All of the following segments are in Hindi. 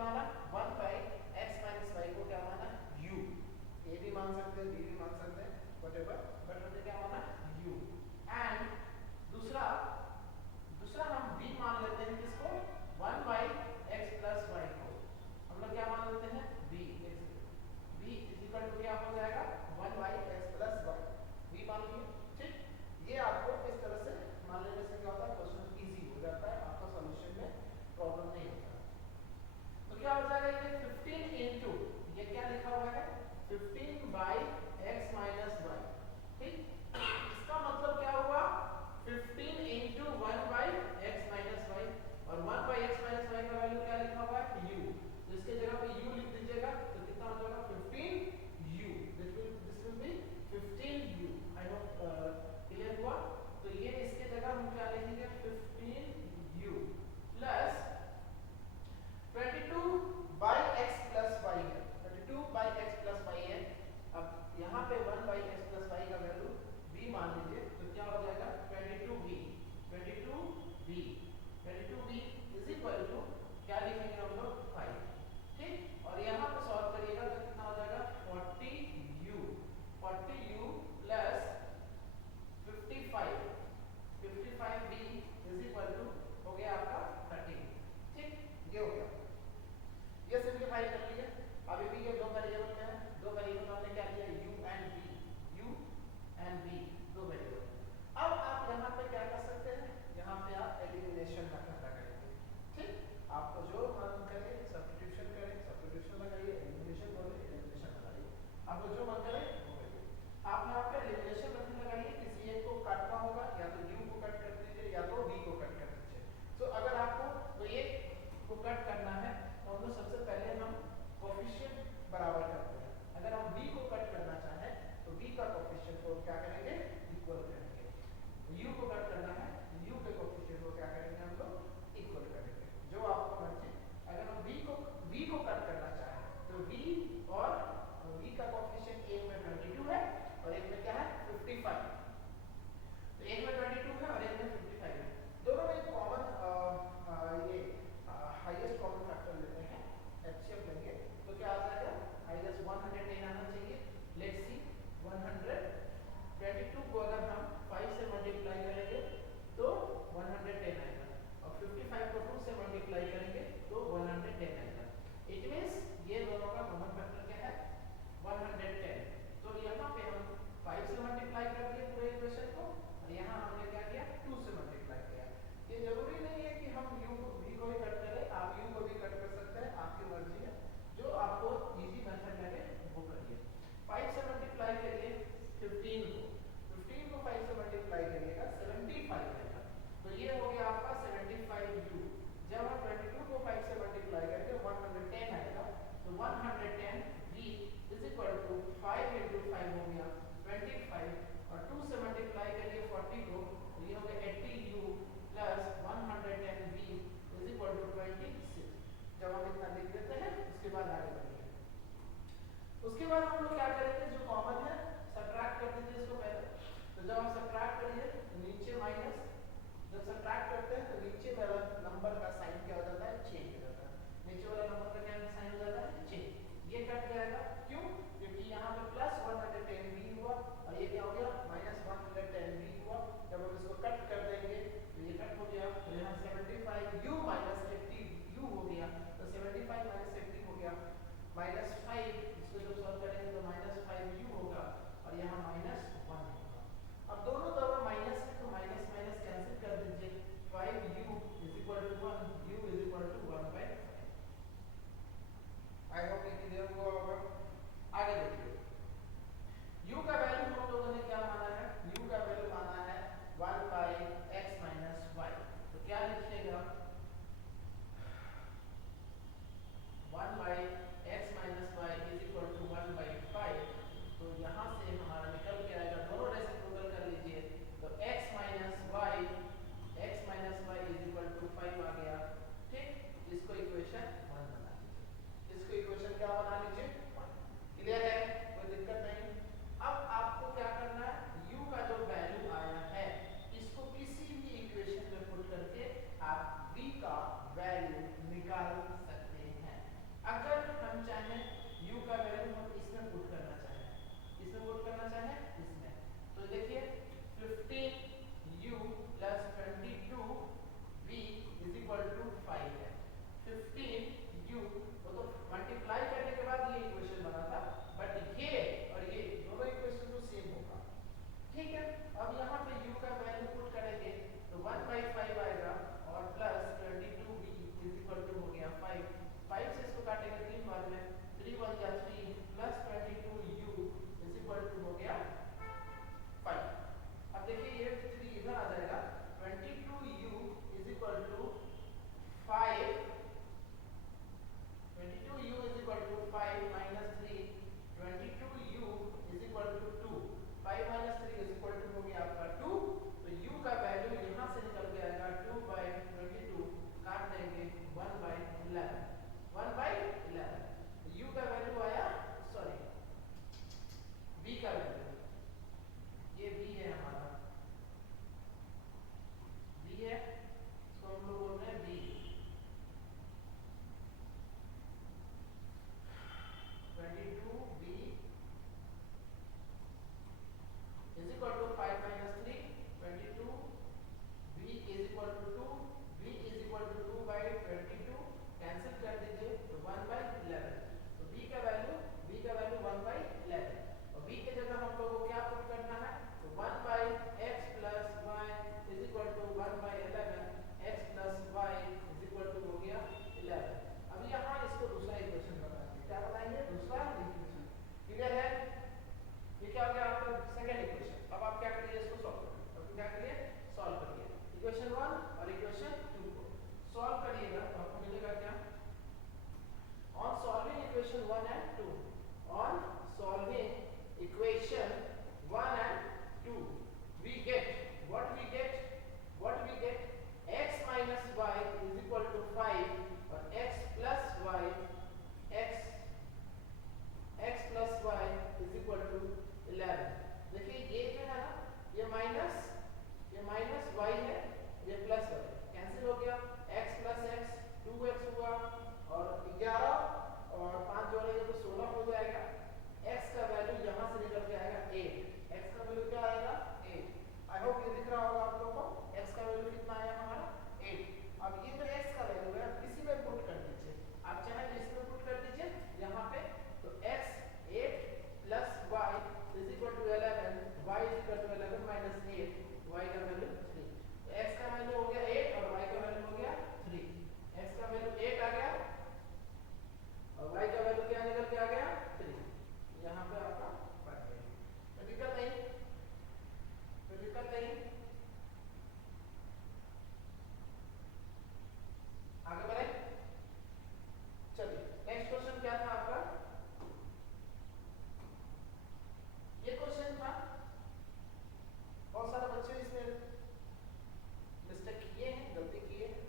माना 1 बाई एक्स माइनस वाई को क्या माना u, ए भी मान सकते हैं बी भी मान सकते हैं व्हाटएवर, बट हमने क्या माना u। एंड दूसरा दूसरा हम v मान लेते हैं किसको 1 बाई एक्स प्लस वाई को हम लोग क्या मान लेते हैं v, v is equal to क्या हो जाएगा 1 by x plus y, v मान लिए। ठीक, ये आपको इस तरह से मान लेने से क्या होता है क्वेश्चन इजी हो जाता है, आपका सॉल्यूशन में प्रॉब्लम नहीं होता। तो क्या हो जाएगा ये 15 इनटू ये क्या लिखा हुआ है 15 बाई एक्स माइनस वाई। ठीक, equal to 2, v is equal to 2 by 22, cancel कर दीजिए तो 1 बाई 11। तो v का वैल्यू 1 बाई 11, और v के जगह हम लोगों को क्या पुट करना है, तो 1 बाई x plus y is equal to 1 by 11, x plus y is equal to हो गया 11। अब यहाँ इसको दूसरा इक्वेशन बनाएंगे, क्या बनाएंगे, दूसरा इक्वेशन। क्लियर है? ये क्या हो गया आपका सेकंड इक्वेशन। अब आप क्या करिए, इसको सॉल्व करिए। अब क्या करिए, सॉल्व करिए इक्वेशन 1 और इक्वेशन 2 को सॉल्व करिएगा तो आपको मिलेगा क्या, on solving equation 1 and 2, on solving equation 1 and 2, we get what we get x minus y is equal to 5 और x plus y x plus y is equal to 11। देखिए ये जो है ना, ये माइनस y है, ये प्लस y कैंसिल हो गया, x plus x 2x हुआ और 11 और 5 जोड़ेंगे तो 16 हो जाएगा। x का वैल्यू यहाँ से निकल के आएगा 8, x का वैल्यू क्या आएगा 8। आई होप ये दिख रहा होगा आप लोगों को, x का वैल्यू कितना आया हमारा 8। अब ये जो x का वैल्यू है इसी में पुट कर दीजिए, आप चाहे तो इसमें पुट कर दीजिए यहाँ पे, तो x 8 plus y is equal to 11, y is equal to 11 minus 8, y का वैल्यू 3। तो x का वैल्यू हो गया 8 और y का वैल्यू हो गया 3। x का वैल्यू 8 आ गया और y का वैल्यू क्या निकल के आ गया 3। यहाँ पे आपका बन गया। तो दिक्कत नहीं, आगे बढ़े। चलिए नेक्स्ट क्वेश्चन क्या था आपका, ये क्वेश्चन था, बहुत सारे बच्चे इसमें मिस्टेक किए हैं, गलती किए हैं,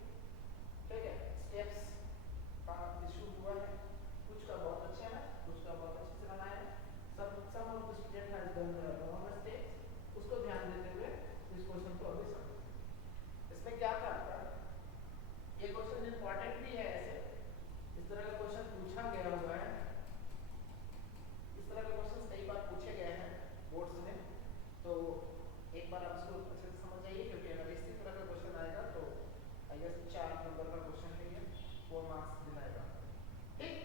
ठीक है, स्टेप्स का इशू हुआ है, कुछ का बहुत अच्छा है, कुछ का बहुत अच्छे से बनाया है। Some of the student has done wrong mistakes, उसको ध्यान देते हुए इस क्वेश्चन को अभी समझें। इसमें क्या था आपका, ये क्वेश्चन इंपॉर्टेंट भी है, ऐसे इस तरह का क्वेश्चन पूछा गया हुआ है, इस तरह के क्वेश्चन कई बार पूछे गए हैं बोर्ड्स में, तो एक बार आप इसको अच्छे से समझ जाइए, क्योंकि अगर इसी तरह का क्वेश्चन आएगा तो आई गेस 4 नंबर का क्वेश्चन है, ये 4 मार्क्स दिलाएगा। ठीक,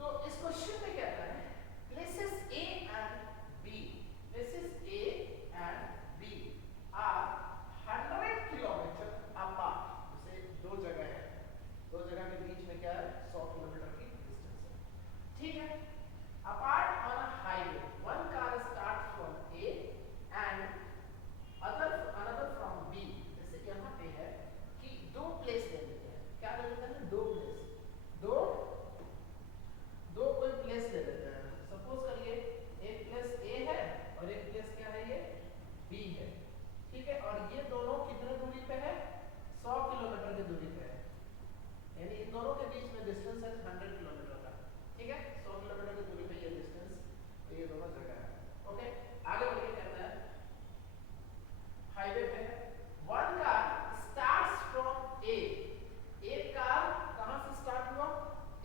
तो इस क्वेश्चन में क्या है, places A and B, places A and B are 100 kilometre apart. जैसे दो जगह है, दो जगह के बीच में क्या है, 100 किलोमीटर की डिस्टेंस है, ठीक है। Apart on a highway, one car start from A and another from B। जैसे यहाँ पे है कि दो प्लेस ले लेते हैं, क्या ले लेते हैं, दो प्लेस, दो कोई प्लेस ले लेते हैं। सपोज करिए एक प्लेस A है और एक प्लेस क्या है, ये B है, ठीक है, और ये दोनों कितने दूरी पे है, 100 किलोमीटर की दूरी पे है, यानी इन दोनों के बीच में डिस्टेंस है 100 किलोमीटर का, ठीक है, 100 किलोमीटर की दूरी पे ये डिस्टेंस, तो ये दोनों जगह है। ओके, आगे बढ़ के कहता है हाईवे पे है, वन कार स्टार्ट्स फ्रॉम ए, एक कार कहां से स्टार्ट हुआ,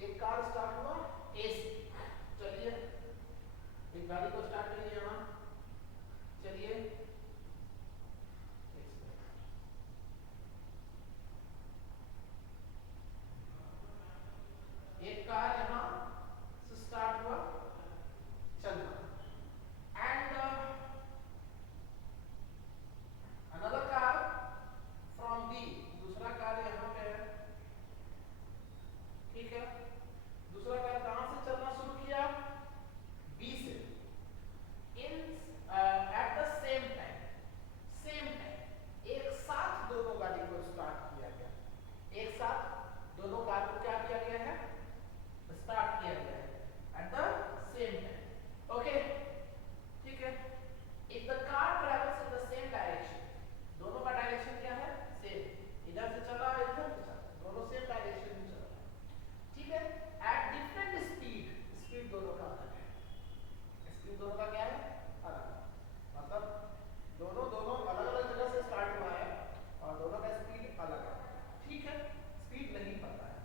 एक कार स्टार्ट हुआ ए से। चलिए एक गाड़ी को स्टार्ट करिए यहाँ, चलिए एक कार यहाँ से स्टार्ट हुआ चलना, and another car from B, दूसरा कार यहाँ पे है, ठीक है, दूसरा कार कहां से चलना शुरू किया, बी से, इन एट द सेम टाइम, एक साथ दोनों गाड़ी को स्टार्ट किया गया, एक साथ दोनों कार को क्या किया गया है, स्टार्ट किया गया है at the same time. Okay, ठीक है, if the car travels in the same direction, दोनों का डायरेक्शन क्या है, सेम, इधर से चला इधर से चला, दोनों सेम डायरेक्शन में चल रहा है, ठीक है, एट डिफरेंट स्पीड, स्पीड दोनों का अलग है, स्पीड दोनों का क्या है, अलग, मतलब दोनों अलग अलग जगह से स्टार्ट हुआ है और दोनों का स्पीड अलग है, ठीक है, स्पीड नहीं पता है,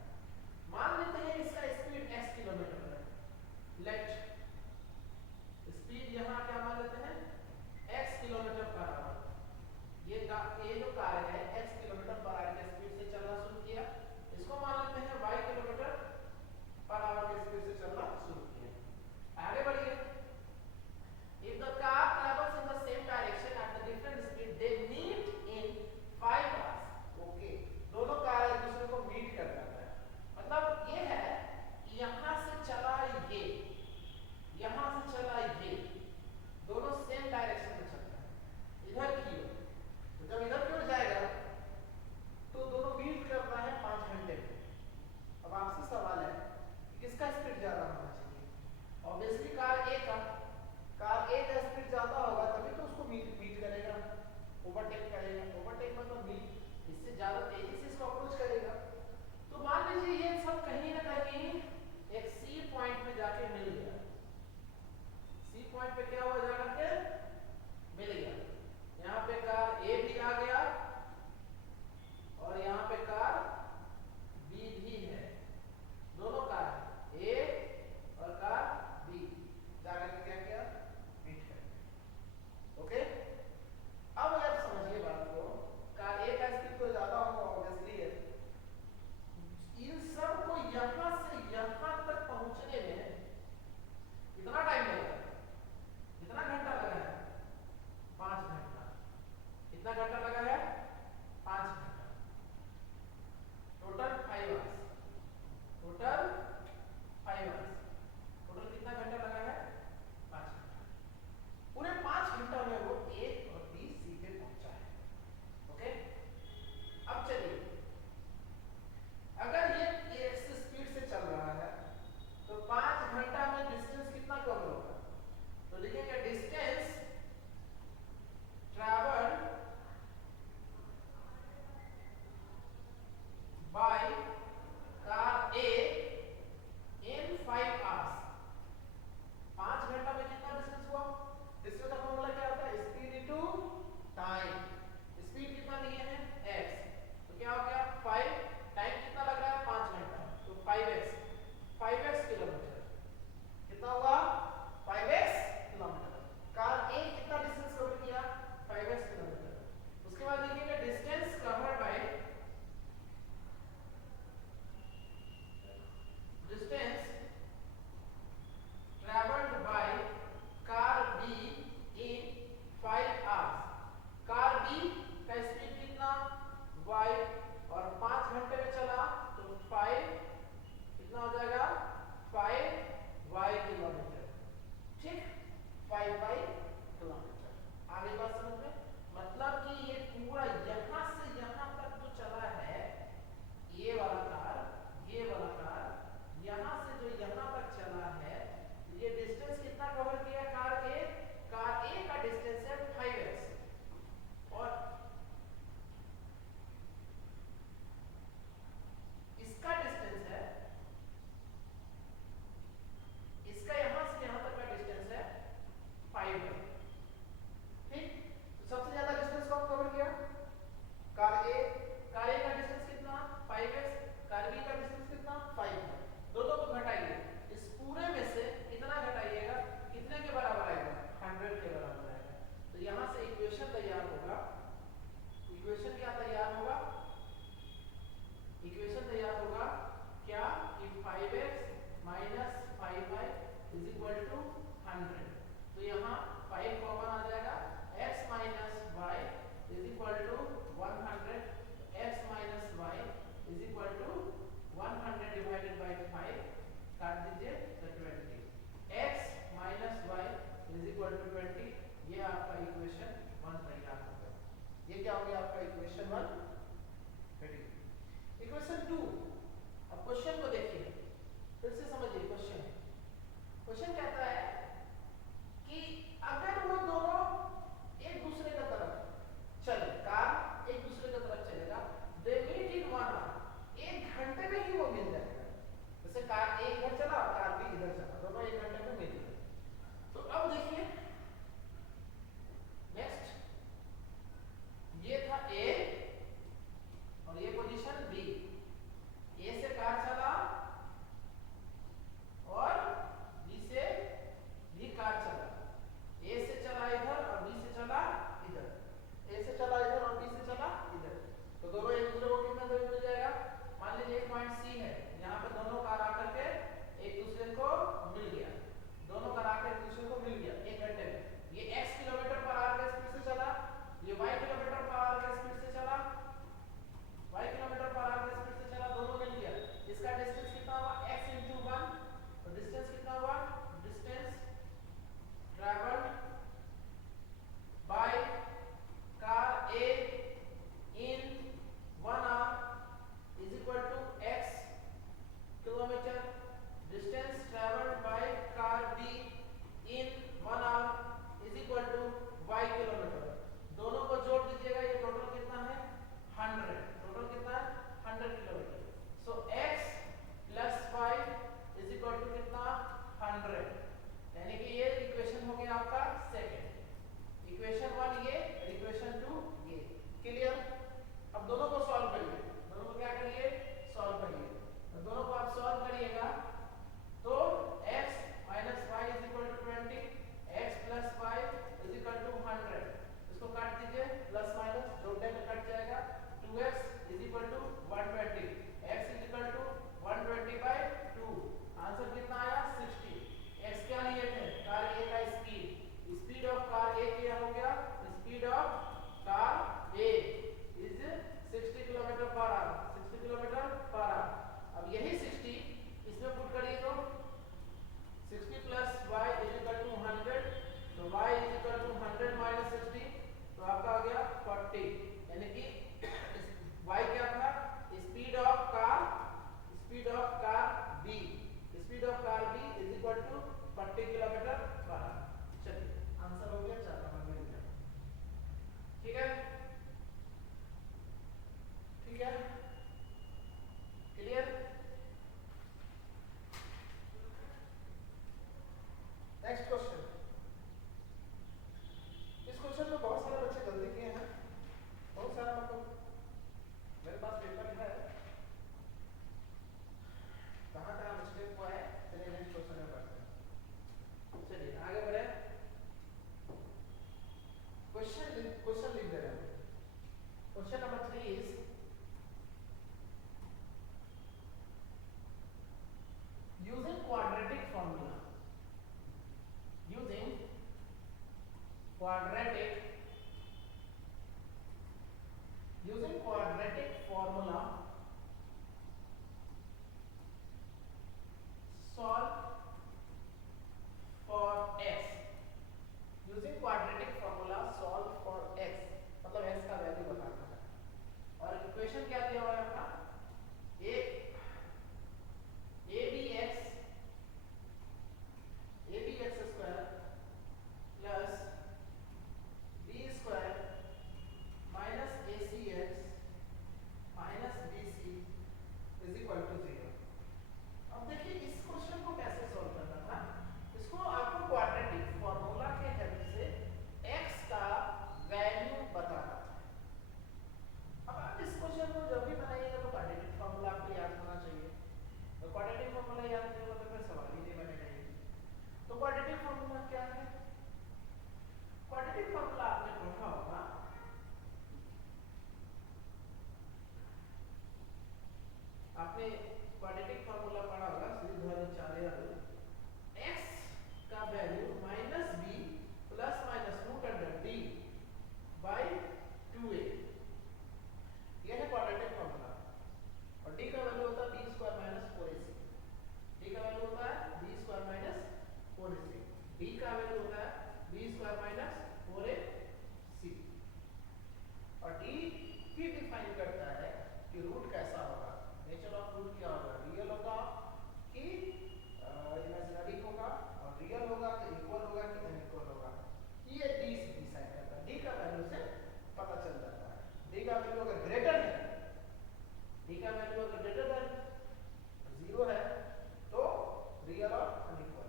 इक्वेशन 2। अब क्वेश्चन को देखिए, फिर से समझिए क्वेश्चन। क्वेश्चन कहता है कि अगर वो दोनों एक दूसरे का तरफ चले, कार एक दूसरे का तरफ चलेगा, दे मीट इन 1 आवर, 1 घंटे में ही वो मिल जाएगा। जैसे कार एक इधर चला, कार भी इधर चला, दोनों 1 घंटे में मिल गए। तो अब देखिए नेक्स्ट, ये था ए और ये पोजीशन बी। ए से कार चला और बी से भी कार चला। ए से चला इधर और बी से चला इधर, ए से चला इधर और बी से चला इधर। तो दोनों एक दूसरे को कितना दूर मिल जाएगा? मान लीजिए एक पॉइंट सी है, यहाँ पे दोनों कार आकर के एक दूसरे को मिल गया, दोनों कार आकर एक दूसरे को मिल गया 1 घंटे में। ये x किलोमीटर पर आवर के स्पीड से चला, ये y किलोमीटर पर आवर के स्पीड से चला, y किलोमीटर पर आवर के स्पीड से चला, दोनों मिल गया। इसका डिस्टेंस कितना हुआ? x into 1। तो डिस्टेंस कितना हुआ? Distance travelled by car A in 1 hour is equal to x kilometre. Distance travelled by car B in 1 hour is equal to y kilometre. दोनों को जोड़ दीजिएगा, ये टोटल कितना है? 100। टोटल कितना है? 100 kilometre. So x plus y is equal to कितना? 100। यानी कि ये इक्वेशन हो गया आपका सेकंड। इक्वेशन 1 ये, इक्वेशन 2 ये। क्लियर? अब दोनों को सॉल्व करिए, दोनों को क्या करिए? सॉल्व करिए। तो दोनों को आप सॉल्व करिएगा तो x minus y is equal to 20, x plus y is equal to 100। इसको काट दीजिए, प्लस माइनस जोड़ने में कट जाएगा। 2x is equal to 120, x is equal to 120 by 2। Answer कितना आया? 60। x क्या लिए थे? कार A का speed. Speed of car A क्या हो गया? Speed of car A is 60 kilometre per hour, 60 kilometre per hour. अब यही 60 इसमें पुट करिए तो 60 plus y is equal to 100। तो y is equal to 100 minus 60, तो आपका आ गया 40। यानी कि y क्या था? Speed of car B, speed of car B is equal to 40 kilometre per hour. चलिए आंसर हो गया 4 नंबर मिल गया। ठीक है, ठीक है, क्लियर? Next question. इस क्वेश्चन में बहुत सारे बच्चे गलती किए हैं, बहुत सारा, मतलब मेरे पास पेपर है, कहाँ मिस्टेक हुआ है। चलिए नेक्स्ट क्वेश्चन में बढ़ते हैं। चलिए आगे बढ़े। क्वेश्चन लिख दे रहे हैं। Question number 3 is using quadratic formula, using quadratic formula solve for x। using quadratic formula solve for x मतलब x का वैल्यू बताना है। और इक्वेशन क्या दिया हुआ है अपना? abx square plus b square minus acx minus bc is equal to 0। अब देखिए इस क्वेश्चन को कैसे सॉल्व करना था। इसको आपको क्वाड्रेटिक फार्मूला के हेल्प से x का वैल्यू बताना था। अब आप इस क्वेश्चन को जब भी बनाइएगा तो क्वाड्रेटिक फार्मूला आपको याद होना चाहिए। तो क्वाड्रेटिक फार्मूला याद नहीं होगा तो फिर सवाल ही नहीं बनेगा। तो क्वाड्रेटिक फार्मूला क्या है? क्वाड्रेटिक फार्मूला आपने पढ़ा होगा, आपने क्वाड्रेटिक फार्मूला पढ़ा होगा, सीधे x का value minus b plus minus root under d by 2a, यह है क्वाड्रेटिक फार्मूला। और d का वैल्यू होता है b square minus 4ac। d का वैल्यू होता है b square minus 4ac। d का वैल्यू होता है b स्क्वायर माइनस 4ac। और d भी डिफाइन करता है कि रूट कैसा होगा। रूट क्या होगा, रियल होगा कि इमेजिनरी होगा, और रियल होगा तो इक्वल होगा कि अनइक्वल होगा, ये डी से डिसाइड करता है। डी का वैल्यू से पता चल जाता है। डी का वैल्यू अगर ग्रेटर है, डी का वैल्यू अगर ग्रेटर देन 0 है तो रियल और अनइक्वल।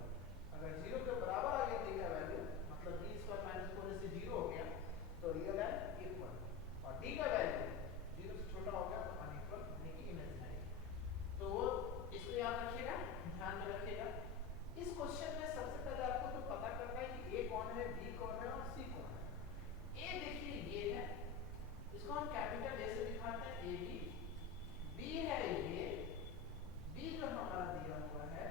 अगर 0 के बराबर आ गया डी का वैल्यू, मतलब डी स्क्वायर माइनस 4 से 0 हो गया तो रियल एंड इक्वल, और डी का वैल्यू 0 से छोटा हो गया तो अनइक्वल यानी कि इमेजिनरी। तो इसको याद रखिएगा, ध्यान में रखिएगा। इस क्वेश्चन में सबसे पहले आपको तो पता करना है कि ए कौन है, बी कौन है और सी कौन है। ए देखिए ये है, इसको हम कैपिटल ए से दिखाते हैं, ए बी। बी है ये, बी जो हमारा दिया हुआ है,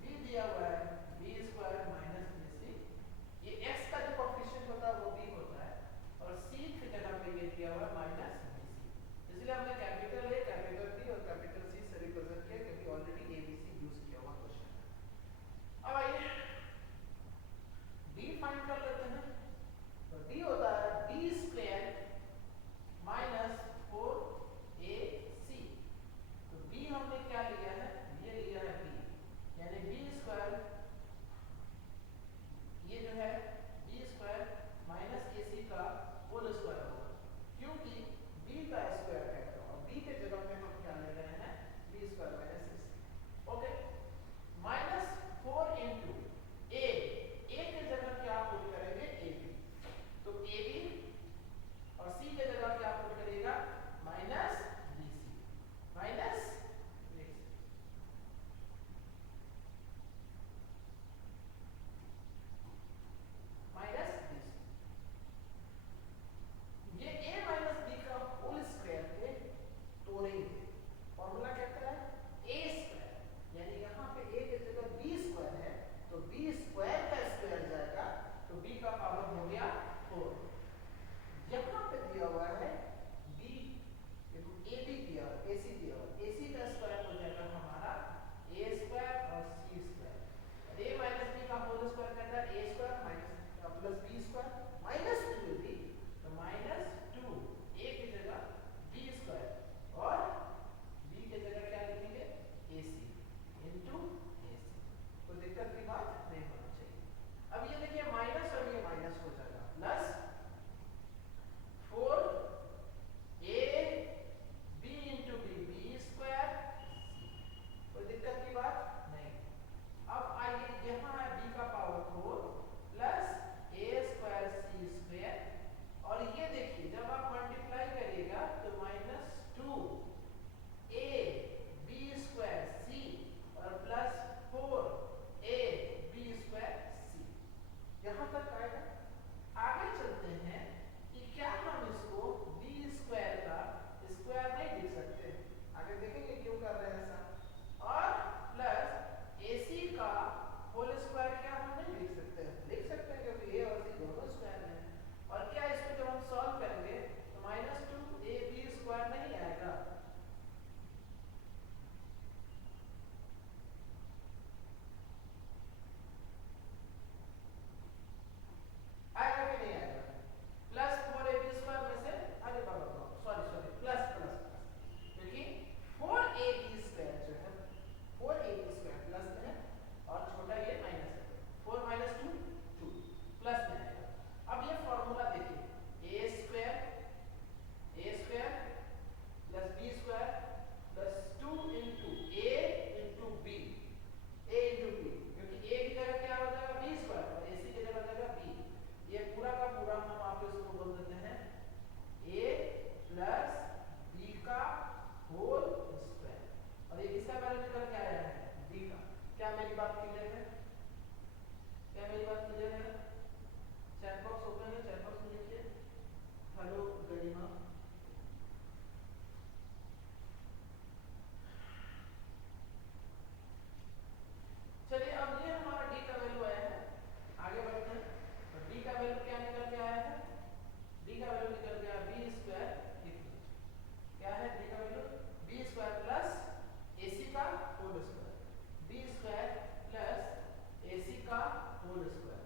बी दिया हुआ है B square minus B C. ये एक्स का जो कोएफिशिएंट होता है वो बी होता है, और सी की जगह पे ये दिया हुआ है माइनस बी सी। इसलिए हमने कैपिटल ए, कैपिटल बी और कैपिटल सी से रिप्रेजेंट किया, क्योंकि already A B C use किया हुआ क्वेश्चन है। अब आइए डी फाइंड कर लेते हैं। तो डी होता है बी स्क्वायर माइनस 4ac। तो बी हमने क्या लिया है, ये लिया है बी, यानी बी स्क्वायर, ये जो है बी स्क्वायर माइनस ac का होल स्क्वायर होगा, क्योंकि बी का स्क्वायर है और बी के जगह पे हम क्या ले रहे हैं, B square minus ac। Okay, minus 4 into A, A के जगह क्या पुट करेंगे, ए बी, तो ए बी, और सी के जगह क्या पुट करेगा, minus B C, minus B C, minus B C. ये a माइनस b का होल स्क्वायर पे तोड़ेंगे, फॉर्मूला क्या है, a स्क्वायर, यानी यहाँ पे a की जगह b स्क्वायर है तो b स्क्वायर का स्क्वायर जाएगा, तो b का पावर हो गया 4। यहाँ पे दिया हुआ है b, देखो a b दिया हुआ, ac दिया हुआ, ac का स्क्वायर हो जाएगा हमारा a स्क्वायर और c स्क्वायर, और a माइनस b का होल स्क्वायर कहता है a square minus plus b square minus 2ab, तो माइनस 2 a की जगह b स्क्वायर और b की जगह क्या लिखेंगे, ac इनटू ac। तो दिक्कत की बात नहीं होनी चाहिए। अब ये देखिए माइनस और ये माइनस हो जाएगा, plus 4a b into b, b square, कोई दिक्कत की बात नहीं। अब आइए यहाँ है b का power 4 plus a square c square, और ये देखिए जब आप मल्टीप्लाई करिएगा तो minus 2 a b square c और plus 4 a b square c, यहाँ तक आएगा। आगे चलते हैं कि क्या हम इसको b स्क्वायर का स्क्वायर नहीं लिख सकते, आगे देखेंगे क्यों कर रहे हैं ऐसा, और प्लस ac का होल स्क्वायर क्या हम नहीं लिख सकते, लिख सकते हैं क्योंकि a और c दोनों स्क्वायर हैं। और क्या इसको जब हम सॉल्व करेंगे तो माइनस 2ab स्क्वायर नहीं आएगा, आएगा कि नहीं आएगा, प्लस 4ab स्क्वायर में से, अरे बाबा sorry sorry, plus plus plus, क्योंकि 4ab स्क्वायर जो है 4ab स्क्वायर प्लस में है और छोटा ये माइनस है, 4 माइनस 2 2 प्लस में आएगा। अब ये फॉर्मूला देखिए, a square plus b square plus 2 into a into b, a into b, क्योंकि a की जगह क्या हो जाएगा, b स्क्वायर, और ac की जगह जाएगा b, ये पूरा का पूरा हम आपको इसको बोल देते हैं a प्लस b का होल स्क्वायर, और ये किसका वैल्यू निकल के आया है, b का। क्या मेरी बात क्लियर है, क्या मेरी बात क्लियर है, चैट बॉक्स ओपन है, चैट बॉक्स में लिखिए हेलो गरिमा। चलिए अब ये हमारा d का वैल्यू आया है, आगे बढ़ते हैं। तो d का वैल्यू क्या निकल के आया है, d का वैल्यू निकल गया b स्क्वायर, क्या है d का वैल्यू, b स्क्वायर प्लस ac का whole square, b square plus ac का होल स्क्वायर,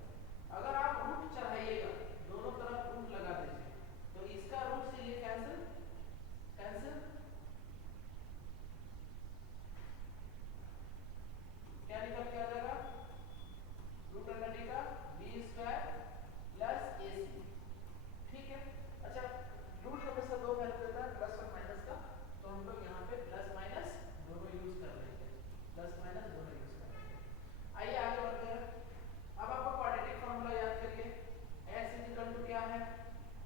हम लोग यहाँ पे प्लस माइनस दोनों यूज कर लेंगे, प्लस माइनस दोनों यूज कर लेंगे। आइए आगे बढ़ते हैं। अब आपको क्वाड्रेटिक फार्मूला याद करिए। x इक्वल टू क्या है,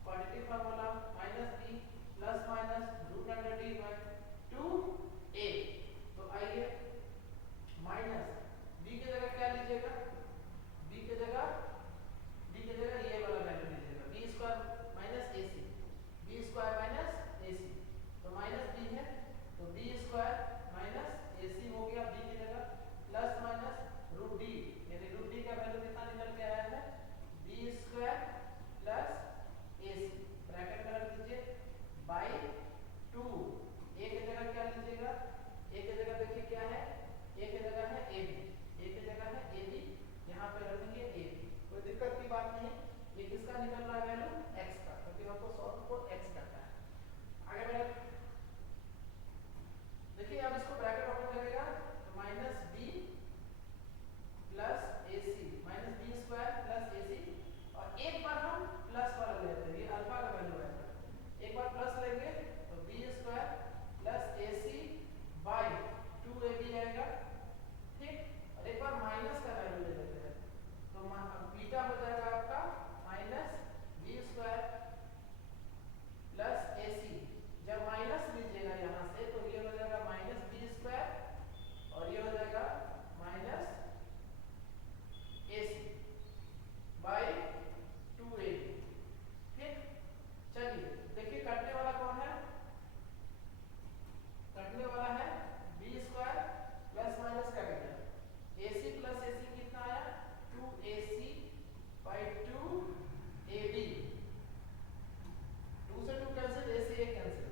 quadratic formula minus b plus minus root under d by 2a। तो आइए माइनस b की जगह क्या लीजिएगा, b की जगह ये वाला वैल्यू लीजिएगा, b square minus ac, b square minus ac। तो माइनस b है तो b स्क्वायर माइनस ac हो गया b की जगह, प्लस माइनस रूट d, यानी रूट d का वैल्यू कितना निकल के आया है, b square plus ac, bracket में रख दीजिए, बाय 2। a की जगह क्या लीजिएगा, a की जगह देखिए क्या है, a की जगह है ab, a की जगह है ab, यहाँ पे रखेंगे ab, कोई दिक्कत की बात नहीं। ये किसका निकल रहा है वैल्यू, x का, क्योंकि हमको सॉल्व को x करना है। आगे बढ़े, देखिए अब इसको ब्रैकेट ओपन करेगा तो minus b plus ac, minus b square plus ac, और एक बार हम प्लस वाला लेते हैं, ये अल्फा का वैल्यू है, एक बार प्लस लेंगे तो b square plus ac by 2ab आएगा, ठीक। और एक बार माइनस का वैल्यू ले लेते हैं तो बीटा हो जाएगा आपका minus b square plus ac। जब माइनस लीजिएगा यहाँ से तो ये हो जाएगा माइनस b स्क्वायर और ये हो जाएगा माइनस ac बाय 2ab, ठीक। चलिए देखिए कटने वाला कौन है, कटने वाला है b square plus minus capital ac plus ac कितना आया, 2ac बाय 2ab, 2 से 2 कैंसिल, a से a कैंसिल,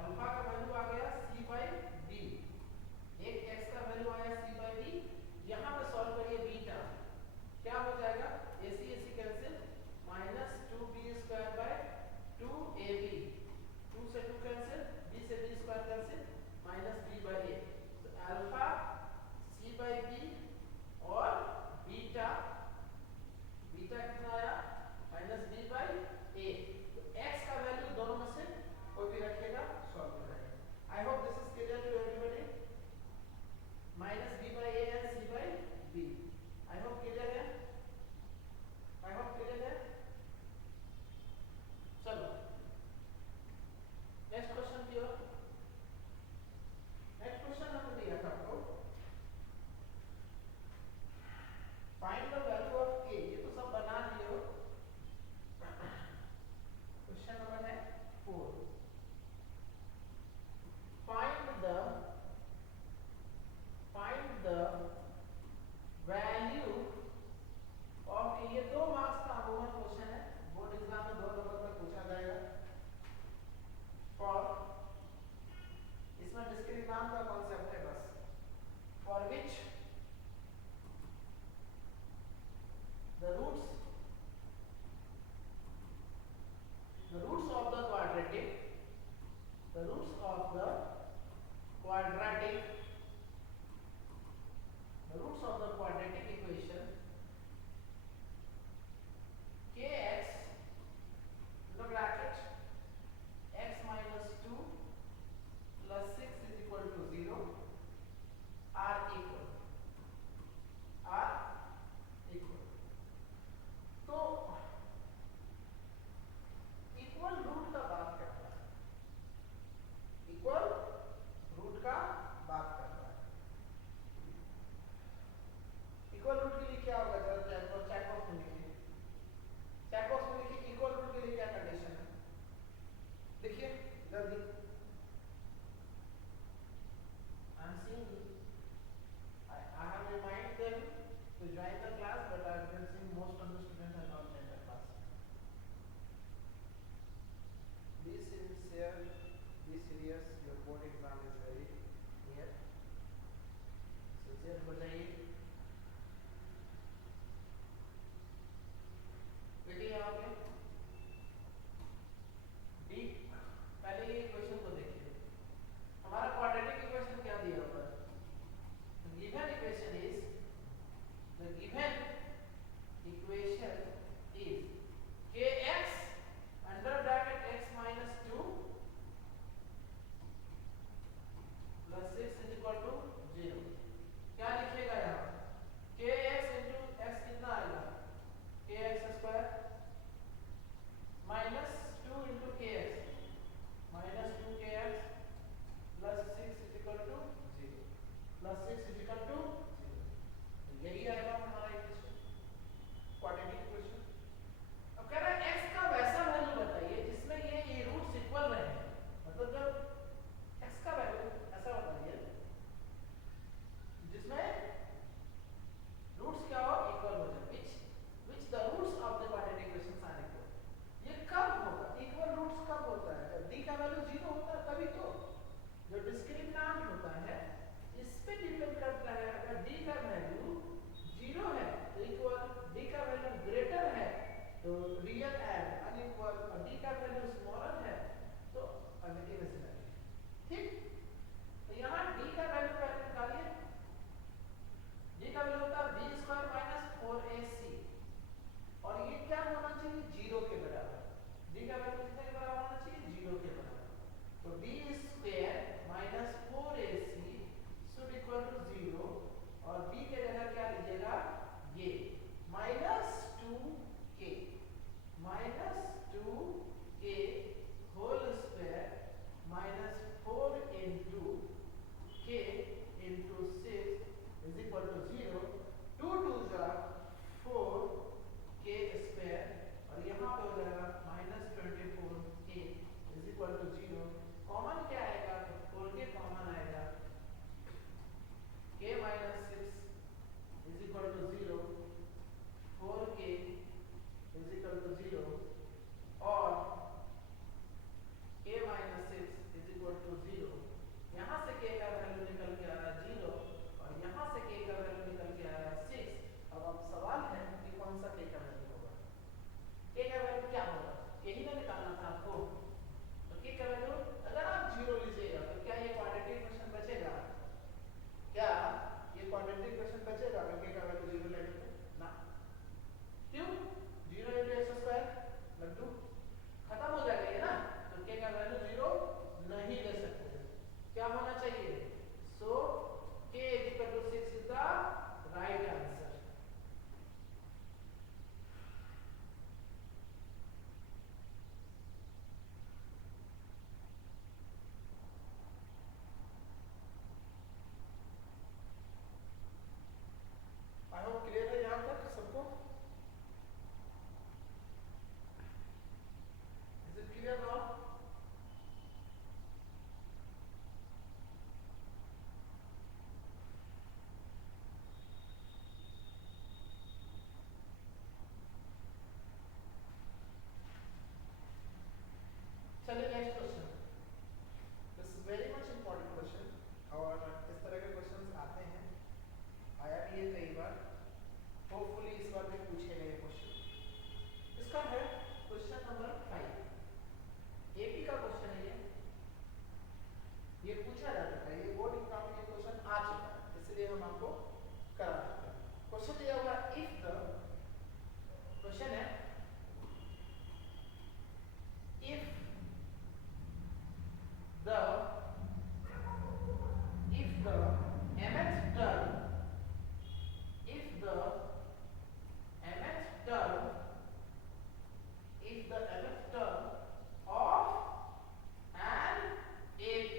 अल्फा का वैल्यू आ गया c बाय b, एक x का वैल्यू आया c बाय b। यहाँ पे सॉल्व करिए बीटा, क्या हो जाएगा, ac ac cancel, minus 2b square by 2ab, 2 से 2 कैंसिल, b से b square cancel, minus b by a। तो अल्फा c बाय b और बीटा, बीटा कितना आया, माइनस b बाय a। तो x का वैल्यू दोनों में से कोई भी रखिएगा, सॉल्व हो जाएगा। I hope this is clear to everybody, minus b by a and c by b। I hope clear है, आई होप क्लियर है। चलो नेक्स्ट क्वेश्चन की ओर। नेक्स्ट क्वेश्चन हमने दिया था आपको, find the value of k, ये तो सब बना लिए हो। क्वेश्चन नंबर है 4, find the value of k। ये 2 मार्क्स का अमूमन क्वेश्चन है, बोर्ड एग्जाम में 2 नंबर पर पूछा जाएगा। फॉर, इसमें डिस्क्रीट नाम का कॉन्सेप्ट है बस, for which the roots of the quadratic, the roots of the quadratic, the roots of the quadratic equation kx in the bracket x minus 2 plus 6 is equal to 0 are equal, are equal। तो इक्वल रूट का बात करता है, इक्वल रूट का बात करता है। इक्वल रूट के लिए क्या होगा, जरा चेक बॉक्स में लिखिए, चेक बॉक्स में लिखिए इक्वल रूट के लिए क्या कंडीशन है, देखिए जल्दी। I am seeing, I have reminded them to join the class, but I have been seeing most of the students have not joined the class. Be sincere, be serious, your board exam is very near, sincere हो जाइए। देखिए यहाँ पे डी, पहले ये क्वेश्चन को देखिए, हमारा क्वाड्रेटिक इक्वेशन क्या दिया हुआ है, the given equation is, the given equation is kx under bracket x minus 2 ये पूछा जा चुका है, ये बोर्ड एग्जाम में क्वेश्चन आ चुका है, इसलिए हम आपको करा चुके हैं। क्वेश्चन दिया हुआ इफ द, क्वेश्चन है if the mth term, if the mth term, if the mth term of an AP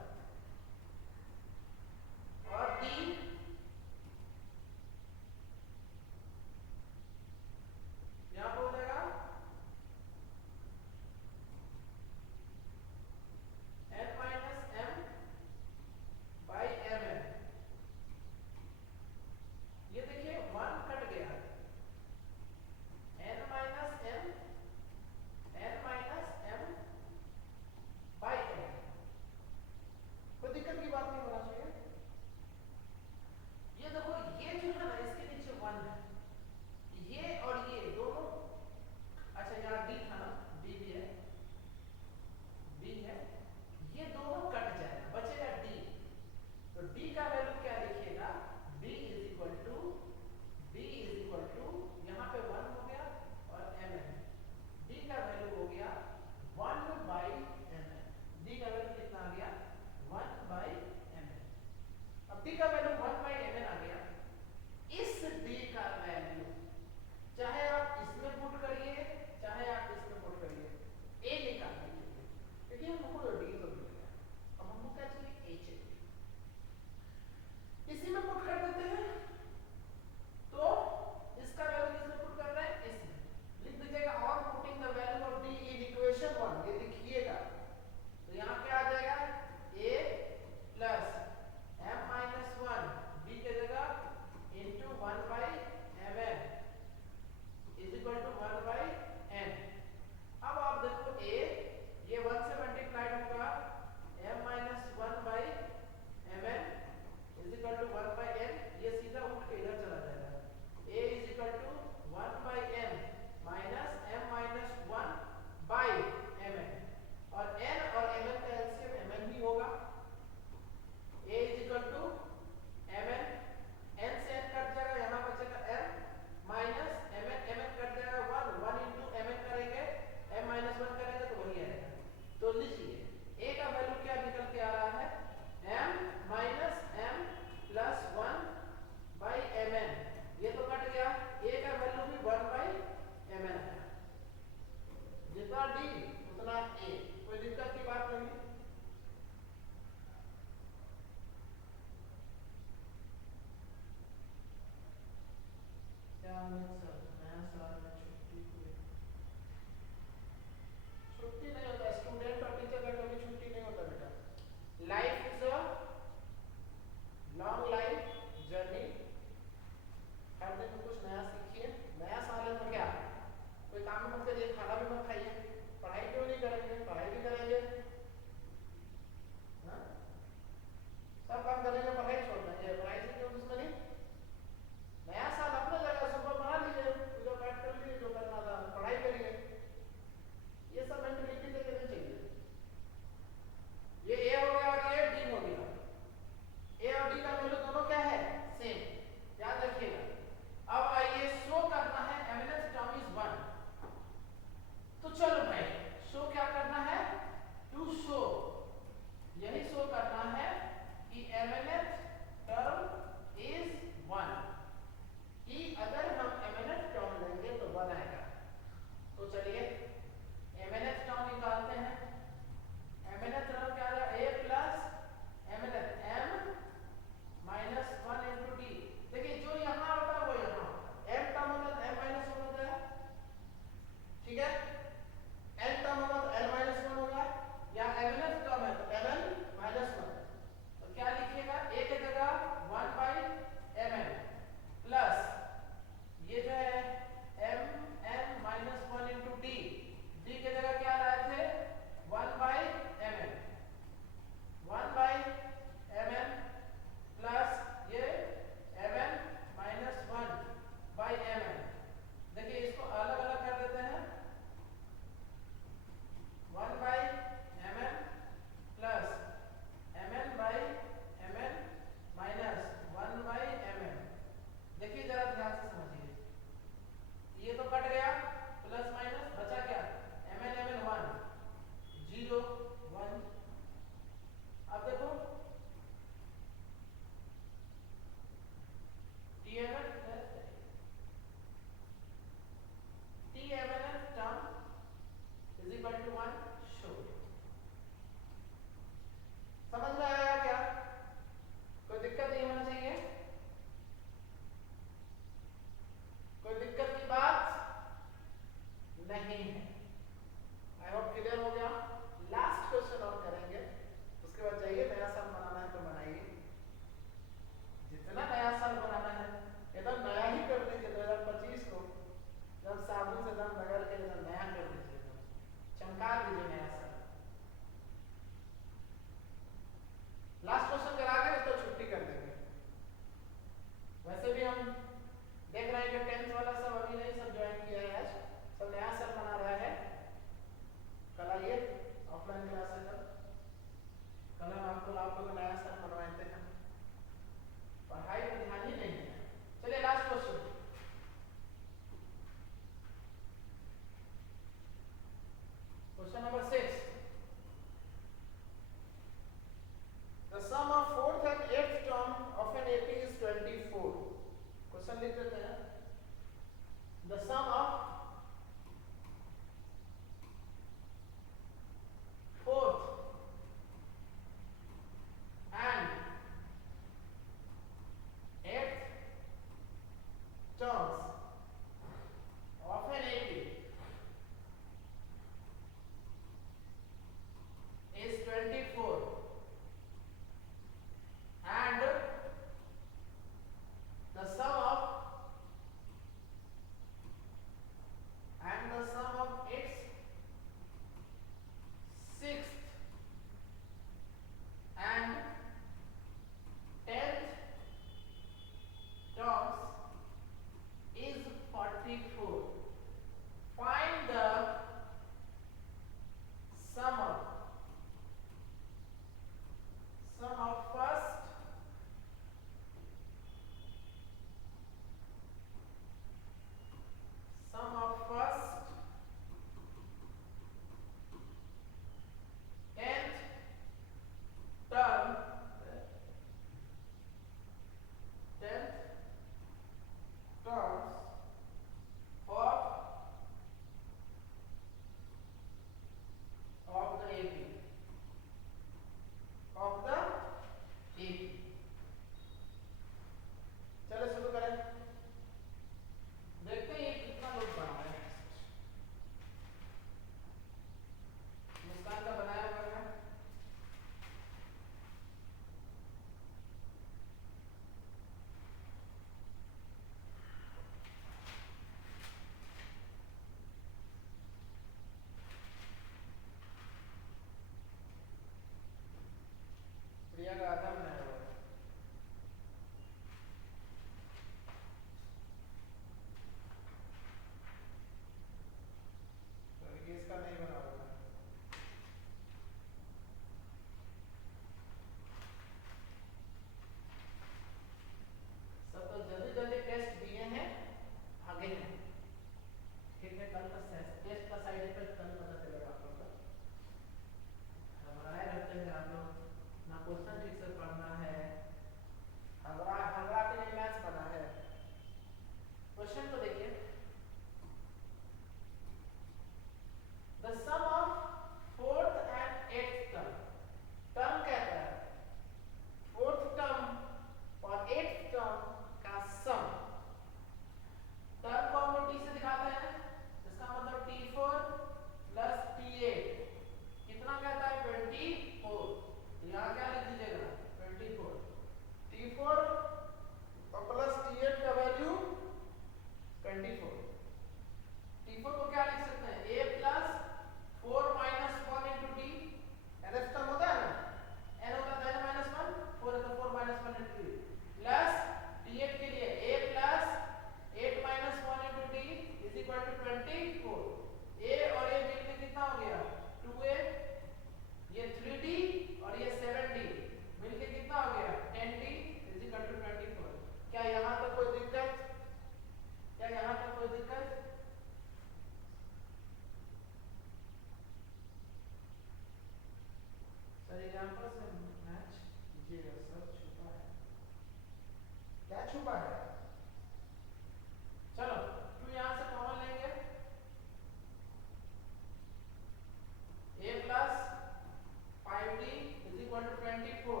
24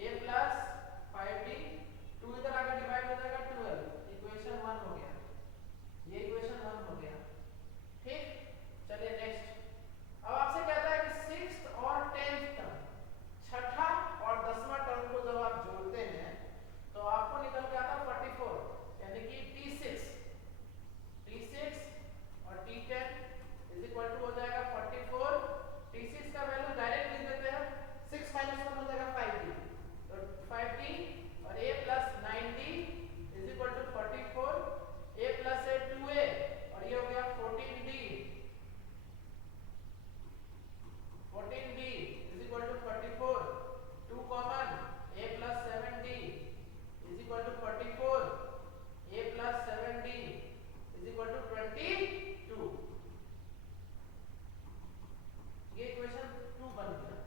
a plus 5d 2 इधर आकर डिवाइड हो जाएगा 12 इक्वेशन 1 हो गया, ये इक्वेशन 1 हो गया। ठीक, चलिए नेक्स्ट। अब आपसे कहता है कि 6th और 10th टर्म, छठा और 10वां टर्म को जब आप जोड़ते हैं तो आपको निकल के आता है 44, यानी कि T6 और T10 इज इक्वल टू हो जाएगा 44। T6 का वैल्यू डायरेक्ट लिख देते हैं, 6 माइनस 1 हो जाएगा 5d, तो 5d और a plus 9d is equal to 44, a plus 8 2a और ये हो गया 14d, 14d is equal to 44, 2 common a plus 7d is equal to 44, a plus 7d is equal to 22। ये इक्वेशन 2 बन गया।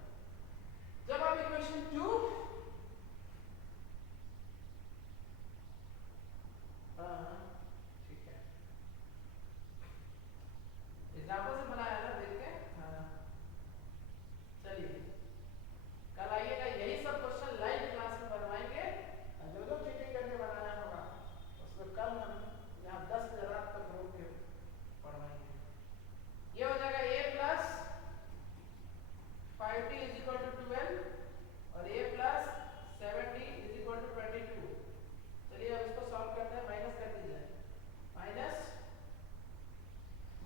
जब आप इक्वेशन 2 ठीक है, एग्जांपल से बनाया ना, देख के। हाँ, चलिए कल आइएगा, यही सब क्वेश्चन लाइव क्लास में बनवाएंगे, जो जो चीटिंग करके बनाना होगा उसमें कल हम यहाँ 10 बजे रात तक रोक के पढ़वाएंगे। ये हो जाएगा a plus 5d is equal to 12 और a plus 7d is equal to 22। चलिए अब इसको सॉल्व करते हैं, माइनस कर दीजिए, minus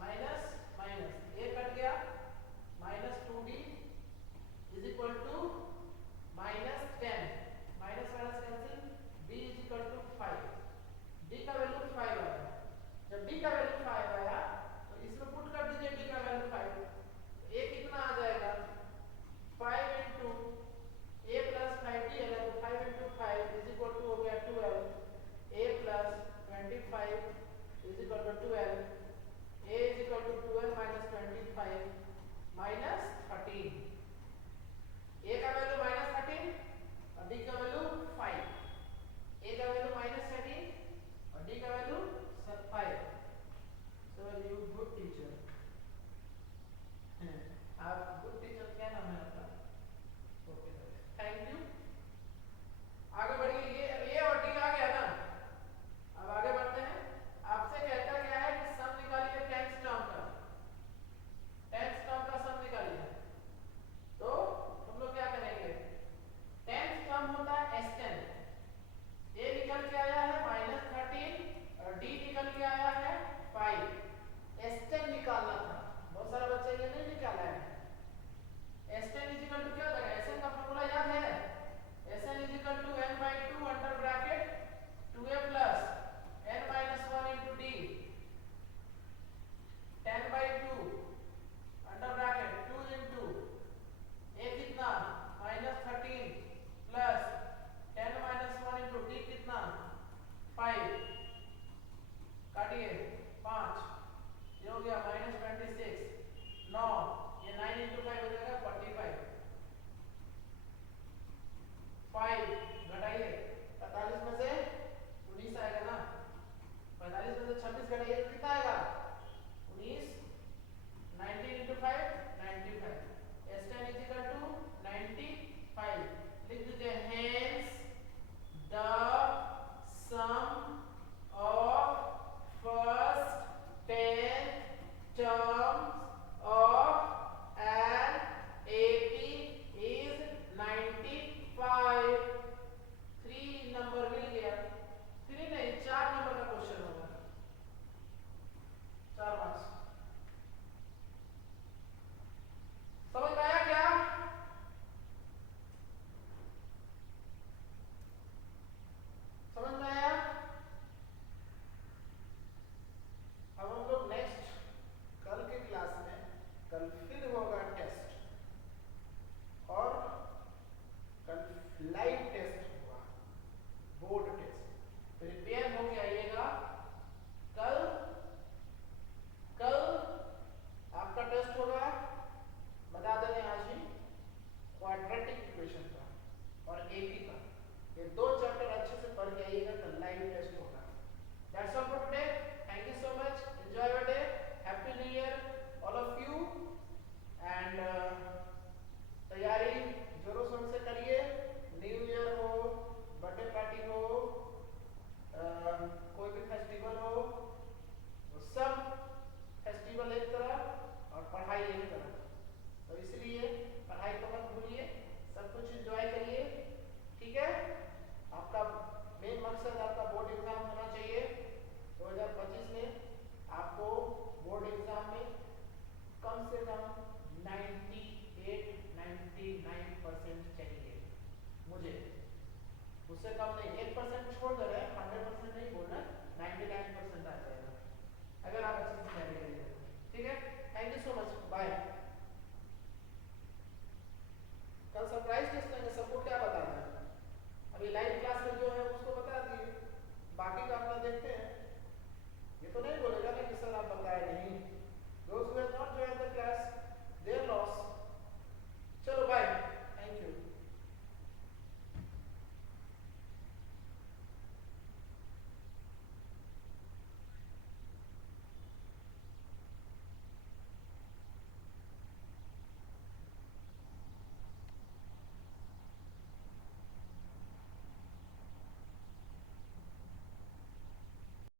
minus minus a cut गया, minus 2d is equal to minus 10, minus minus cancel, d is equal to 5, d का वैल्यू 5 आया। जब d का वैल्यू 5 आया तो इसमें पुट कर दीजिए d का वैल्यू 5, a कितना आ जाएगा 5 इंटू a प्लस 5d है तो 5 इंटू 5 इज इक्वल टू हो गया 12, a plus 25 is equal to 12, a is equal to 12 minus 25 minus 13, a का वैल्यू माइनस 13 और d का वैल्यू 5, a का वैल्यू माइनस 13 और d का value 5। So you good teacher, आप गुड टीचर, क्या नाम है आपका? Okay, thank you. आगे बढ़िए, ये और डी आ गया ना, अब आगे बढ़ते हैं। आपसे कहता क्या है कि सम निकालिए 10th टर्म का, 10th टर्म का सम निकालिए, तो हम लोग क्या करेंगे, 10th टर्म होता है S10, a निकल के आया है -13 और d निकल के आया है 5, S10 निकालना था, बहुत सारा बच्चा ये नहीं निकाला है। S10 इज इक्वल टू क्या होगा, Sn का फार्मूला याद है, Sn is equal to n by 2 under bracket 2a plus n minus 1 into d, 10 by 2 under bracket 2 into a कितना -13 प्लस 10 माइनस 1 इंटू d कितना 5, काटिए 5, ये हो गया -26, 9, ये 9 इंटू 5 हो जाएगा 45, 5 घटाइए 45 में से 19 आएगा ना, 45 में से 26 घटाइए तो कितना आएगा 19, 19 into 5 95, S10 is equal to 95, लिख दीजिए hence the sum of first 10th terms of an AP is 95। 3 number मिल गया, 3 नहीं 4 नंबर का क्वेश्चन होगा, 4 मार्क्स। समझ में आया क्या? समझ में आया? अब हम लोग नेक्स्ट कल के क्लास में, कल फिर होगा टेस्ट और कल लाइव टेस्ट होगा, बोर्ड टेस्ट, प्रिपेयर होके आइएगा। कल आपका टेस्ट होगा, बता दें आज ही, क्वाड्रेटिक इक्वेशन का और एपी का, ये 2 चैप्टर अच्छे से पढ़ के आइएगा, कल लाइव टेस्ट होगा।